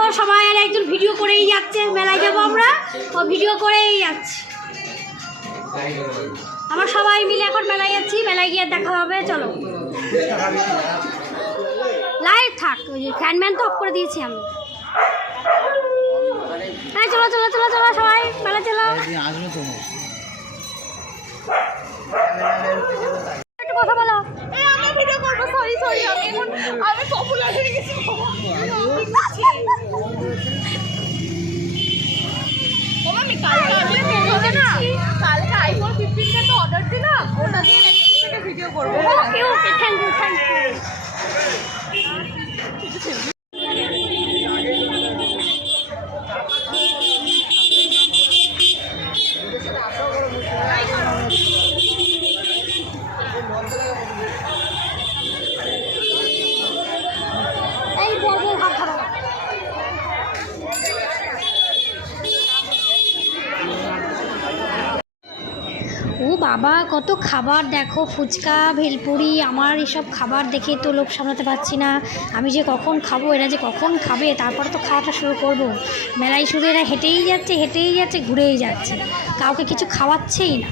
দেখো সবাই আর একজন ভিডিও করেই যাচ্ছে, মেলায় যাবো আমরা, ও ভিডিও করেই যাচ্ছে। আমরা সবাই মিলে এখন মেলায় যাচ্ছি, মেলায় গিয়ে দেখা হবে। চলো লাইট থাক, ওই যে ফ্যানম্যান তো অফ করে দিয়েছি আমি। হ্যাঁ চলো চলো চলো চলো সবাই মেলা চলো। একটু কথা বলো। আমি ভিডিও করব, সরি সরি, আমি পপুলার হয়ে গেছি। আমি কালকে আইফোন 15 তো অর্ডার দিলাম, ওটা দিয়ে থেকে ভিডিও করব। ওকে ওকে, থ্যাংক ইউ থ্যাংক ইউ। এই বড় ভাত খাবো। ও বাবা, কত খাবার দেখো, ফুচকা, ভেলপুরি। আমার এসব খাবার দেখে তো লোভ সামলাতে পারছি না। আমি যে কখন খাবো, এরা যে কখন খাবে, তারপরে তো খাওয়াটা শুরু করব। মেলায় শুধু এরা হেঁটেই যাচ্ছে, ঘুরেই যাচ্ছে, কাউকে কিছু খাওয়াচ্ছেই না।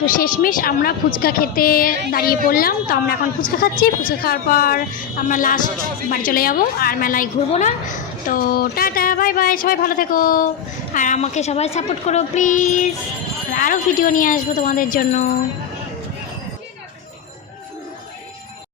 তো শেষমেশ আমরা ফুচকা খেতে দাঁড়িয়ে পড়লাম। তো আমরা এখন ফুচকা খাচ্ছি, ফুচকা খাওয়ার পর আমরা লাস্ট বাড়ি চলে যাব, আর মেলায় ঘুরবো না। তো টাটা বাই বাই, সবাই ভালো থেকো, আর আমাকে সবাই সাপোর্ট করো প্লিজ। আরও ভিডিও নিয়ে আসবো তোমাদের জন্য।